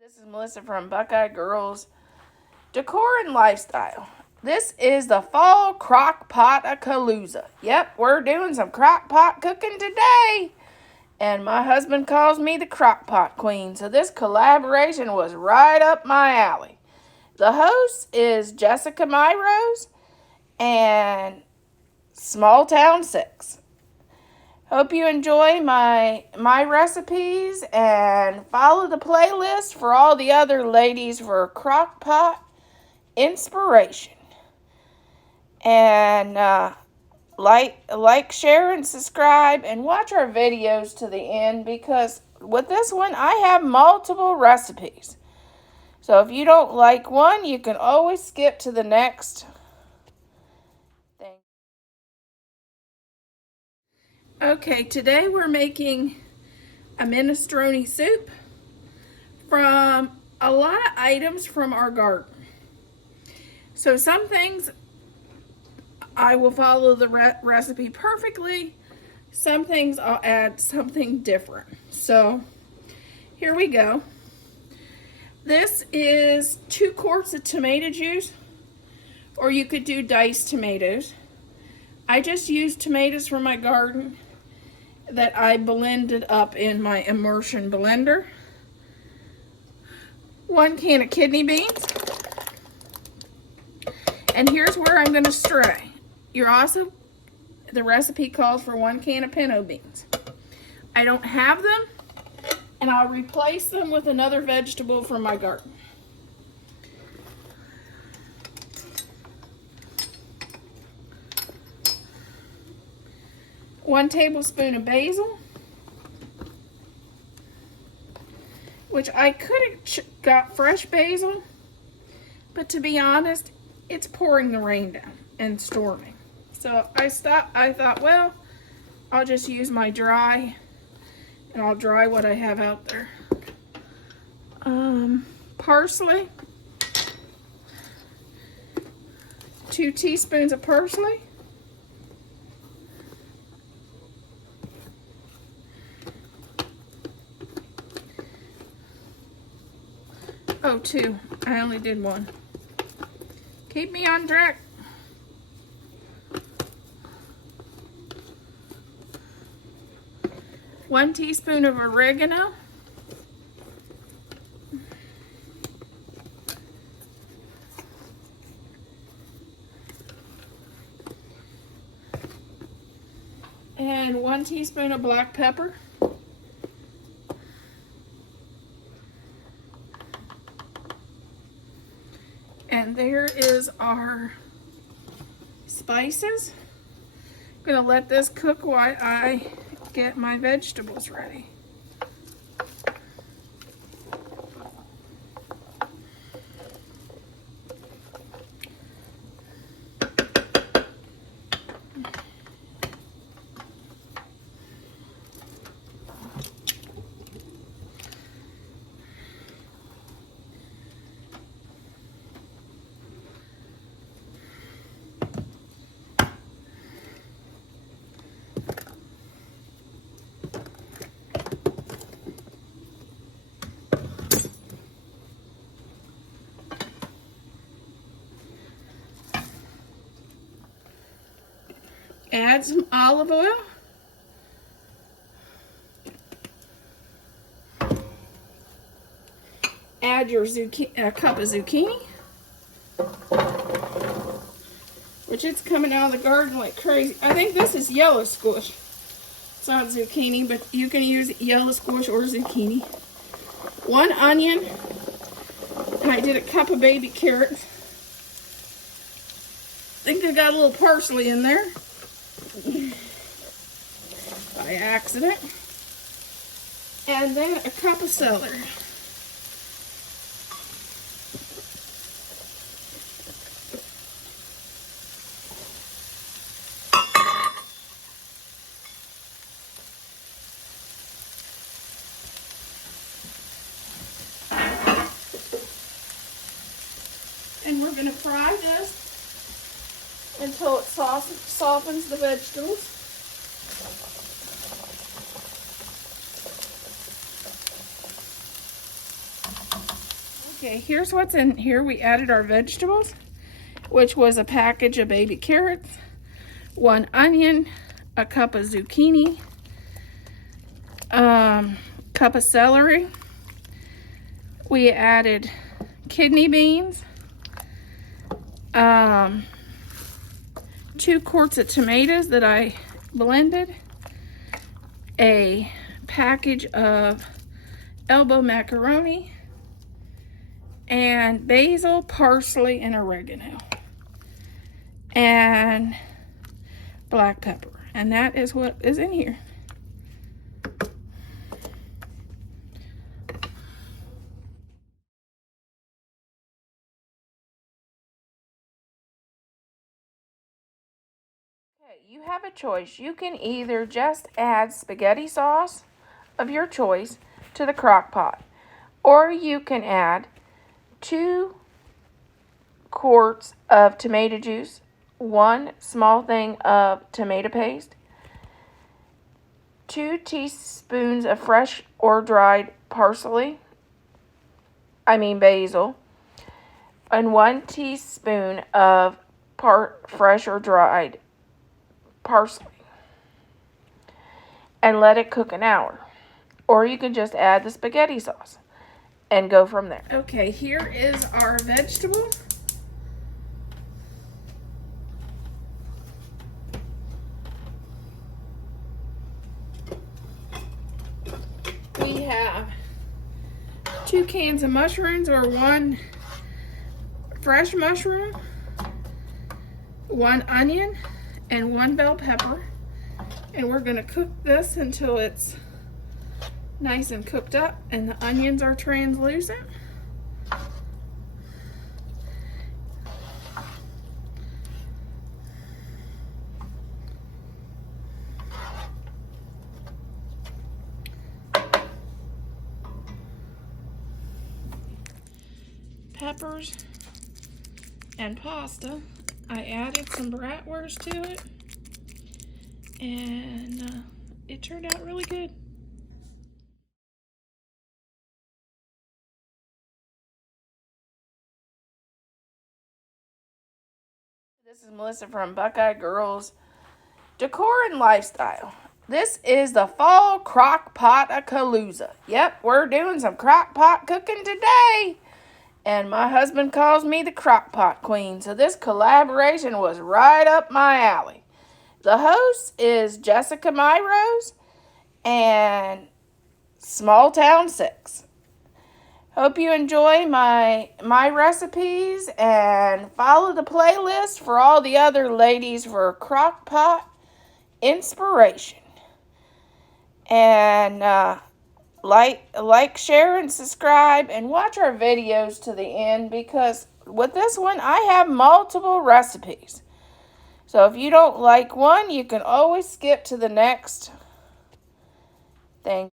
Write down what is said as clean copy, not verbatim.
This is Melissa from Buckeye Girls Decor and Lifestyle. This is the fall Crockpot of Palooza. Yep, we're doing some crockpot cooking today. And my husband calls me the Crockpot Queen, so this collaboration was right up my alley. The host is Jessica Myrose and Small Town 6. Hope you enjoy my recipes and follow the playlist for all the other ladies for crockpot inspiration. And like, share, and subscribe, and watch our videos to the end, because with this one I have multiple recipes. So if you don't like one, you can always skip to the next thing. Okay, today we're making a minestrone soup from a lot of items from our garden. So some things I will follow the recipe perfectly. Some things I'll add something different. So here we go. This is 2 quarts of tomato juice, or you could do diced tomatoes. I just used tomatoes from my garden that I blended up in my immersion blender. 1 can of kidney beans. And here's where I'm going to stray. The recipe calls for 1 can of pinto beans. I don't have them, and I'll replace them with another vegetable from my garden. One tablespoon of basil, which I could have got fresh basil, but to be honest, it's pouring the rain down and storming. So I thought, well, I'll just use my dry, and I'll dry what I have out there. Parsley, 2 teaspoons of parsley. Oh, 2. I only did 1. Keep me on track. One teaspoon of oregano. And 1 teaspoon of black pepper. And there is our spices. I'm gonna let this cook while I get my vegetables ready. Add some olive oil. Add your cup of zucchini, which it's coming out of the garden like crazy. I think this is yellow squash. It's not zucchini, but you can use yellow squash or zucchini. 1 onion, and I did a cup of baby carrots. I think I got a little parsley in there by accident. And then a cup of celery. And we're going to fry this until it softens the vegetables. Okay, here's what's in here. We added our vegetables, which was a package of baby carrots, 1 onion, a cup of zucchini, cup of celery. We added kidney beans, 2 quarts of tomatoes that I blended, a package of elbow macaroni, and basil, parsley, and oregano, and black pepper. And that is what is in here. Okay, you have a choice. You can either just add spaghetti sauce of your choice to the crock pot, or you can add 2 quarts of tomato juice, 1 small thing of tomato paste, 2 teaspoons of fresh or dried basil, and 1 teaspoon of fresh or dried parsley, and let it cook an hour. Or you can just add the spaghetti sauce and go from there. Okay, here is our vegetable. We have 2 cans of mushrooms, or 1 fresh mushroom, 1 onion, and 1 bell pepper. And we're gonna cook this until it's nice and cooked up and the onions are translucent. Peppers and pasta. I added some bratwurst to it, and it turned out really good. This is Melissa from Buckeye Girls Decor and Lifestyle. This is the fall Crockpot of Palooza. Yep, we're doing some crockpot cooking today. And my husband calls me the Crockpot Queen, so this collaboration was right up my alley. The host is Jessica Myrose and Small Town 6. Hope you enjoy my recipes and follow the playlist for all the other ladies for Crockpot inspiration. And like, share, and subscribe, and watch our videos to the end, because with this one I have multiple recipes. So if you don't like one, you can always skip to the next thing.